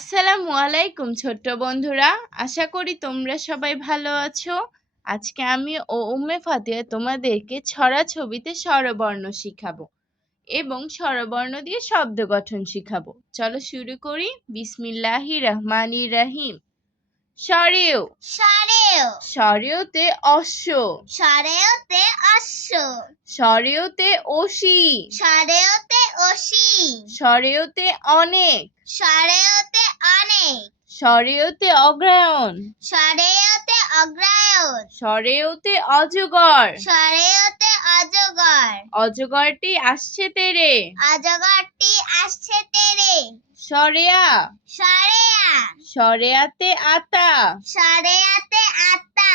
আসসালামু আলাইকুম ছোট্ট বন্ধুরা, আশা করি তোমরা সবাই ভালো আছো। আজকে আমি ও উম্মে ফাতিহা তোমাদেরকে ছড়া ছবিতে স্বরবর্ণ শিখাবো এবং স্বরবর্ণ দিয়ে শব্দ গঠন শিখাবো। চলো শুরু করি। বিসমিল্লাহির রহমানির রহিম। সরেও সরেও সরেওতে অশ্ব, সরেওতে অশ্ব, সরেওতে অসি, সরেওতে অসি, সরেওতে অনেক, সরেওতে অনেক, সরেওতে অগ্রায়ণ, সরেওতে অগ্রায়ণ, সরেওতে অজগর, সরেওতে অজগর, অজগরটি আসছে তেরে, অজগরটি আসছে তেরে, সরেয়া সরেয়া, সরেয়াতে আতা, সরেয়াতে আতা,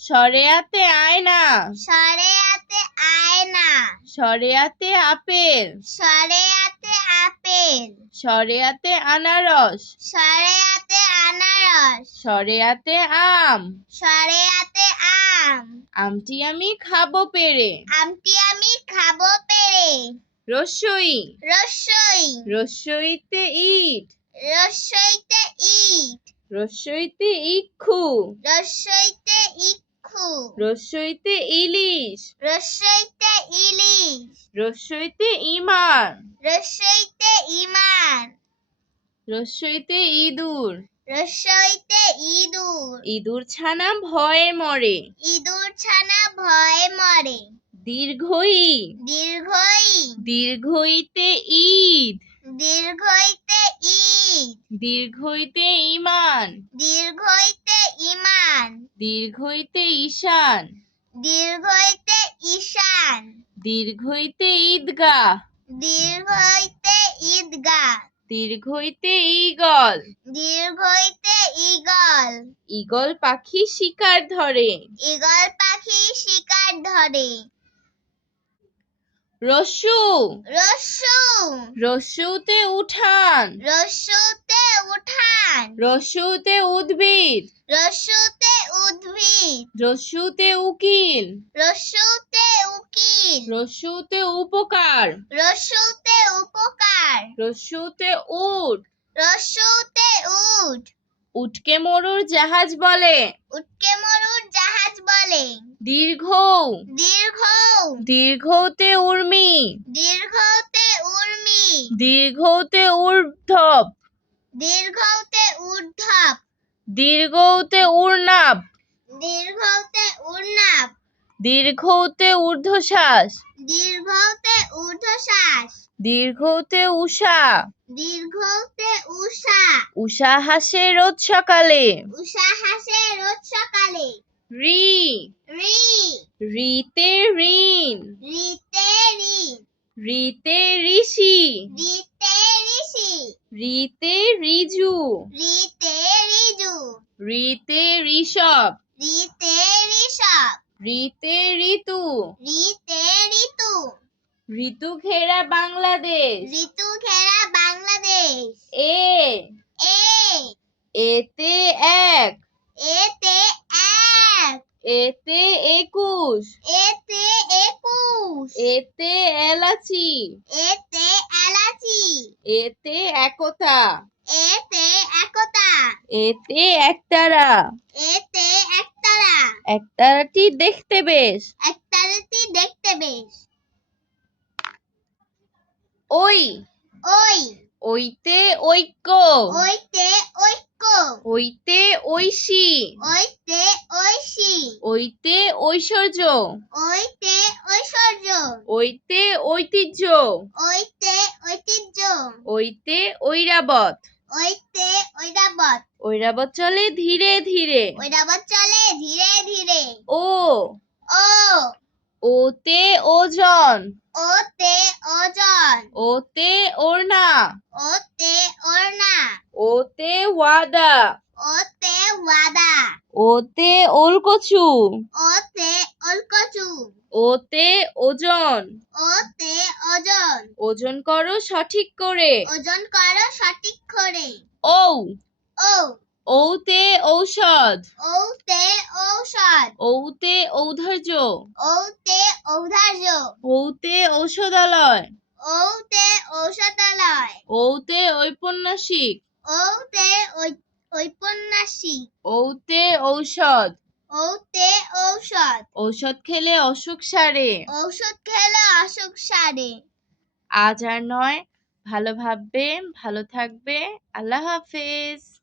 সরেয়াতে আয়না, সরেয়াতে আয়না, সরেয়াতে আপেল, সরেয়াতে আপেল, সরেয়াতে আনারস, সরেয়াতে আনারস, সরেয়াতে আম, সরেয়াতে আম, আমটি আমি খাবো পেরে, আমটি আমি খাবো পেরে, রস্যই রস্যই, রস্যইতে ইট, রস্যইতে ইট, রস্যইতে ইক্ষু, রস্যইতে ইক্ষু, রস্যইতে ইলিশ, রস্যইতে ইলিশ, রস্যইতে ইমান, রস্যইতে ইমান, রস্যইতে ইঁদুর, রস্যইতে ইঁদুর, ইঁদুর ছানা ভয়ে মরে, ইঁদুর ছানা ভয়ে মরে, দীর্ঘই দীর্ঘই, দীর্ঘইতে ঈদ, দীর্ঘইতে ঈদ, দীর্ঘইতে ইমান, দীর্ঘইতে ইমান, দীর্ঘইতে ঈশান, দীর্ঘইতে ঈশান, দীর্ঘইতে ঈদগাহ, দীর্ঘইতে ঈদগাহ, দীর্ঘইতে ঈগল, দীর্ঘইতে ঈগল, ঈগল পাখি শিকার ধরে, ঈগল পাখি শিকার ধরে, রস্যু রস্যু, রস্যুতে উঠান, রস্যুতে উঠান, রস্যুতে উদ্ভিদ, রস্যুতে উদ্ভিদ, রস্যুতে উকিল, রস্যুতে উকিল, রস্যুতে উপকার, রস্যুতে উপকার, রস্যুতে উট, রস্যুতে উট, উটকে মরুর জাহাজ বলে, উটকে মরুর জাহাজ বলে, দীর্ঘ দীর্ঘ, দীর্ঘতে উর্মি, দীর্ঘতে উর্মি, দীর্ঘতে ঊর্ধ্বব, দীর্ঘতে ঊর্ধ্বব, দীর্ঘতে উর্নাব, দীর্ঘতে উর্নাব, দীর্ঘতে ঊর্ধ্বশ্বাস, দীর্ঘতে ঊর্ধ্বশ্বাস, দীর্ঘতে উষা, দীর্ঘতে উষা, উষা হাসে রোজ সকালে, উষা হাসে রোজ সকালে, রি রি, রিতে ঋণ, রিতে ঋণ, রিতে ঋষি, রিতে ঋষি, রিতে ঋজু, রিতে ঋজু, রিতে ঋষভ, রিতে ঋষভ, রিতে ঋতু, রিতে ঋতু, ঋতু ঘেরা বাংলাদেশ, ঋতু ঘেরা বাংলাদেশ, এ এ, এতে এক, এতে এক, এতে ২১, এতে ২১, এতে এলাচি, এতে এলাচি, এতে একতা, এতে একতা, এতে একতারা, এতে একতারা, একতারাটি দেখতে বেশ, একতারাটি দেখতে বেশ, ওই ওই, ওইতে ঐক্য, ওইতে ঐক্য, ওইতে ঐশী, ওইতে ঐশী, ওইতে ঐশ্বর্য, ওইতে ঐশ্বর্য, ওইতে ঐতিহ্য, ওইতে ঐতিহ্য, ওইতে ঐরাবত, ওইতে ঐরাবত, ঐরাবত চলে ধীরে ধীরে, ঐরাবত চলে ধীরে ধীরে, ও ও, ওতে ওজন, ওতে ওজন, ওতে ওড়না, ওতে ওড়না, ওতে ওয়াদা, ওতে ওয়াদা, ওতে ওলকচু, ওতে ওলকচু, ওতে ওজন, ওতে ওজন, ওজন করো সঠিক করে, ওজন করো সঠিক করে, ঔ ও, ঔতে ঔষধ, ওতে ঔষধ, ঔতে ঔদার্য, ওতে ঔদার্য, ঔতে ঔষধালয়, ওতে ঔষধালয়, ঔতে ঔপন্যাসিক, ঔতে ঔপন্যাসিক। ঔতে ঔষধ। ঔতে ঔষধ। ঔষধ খেলে অসুখ সারে। ঔষধ খেলে অসুখ সারে। আজ আর নয়, ভালো ভাববে, ভালো থাকবে। আল্লাহ হাফেজ।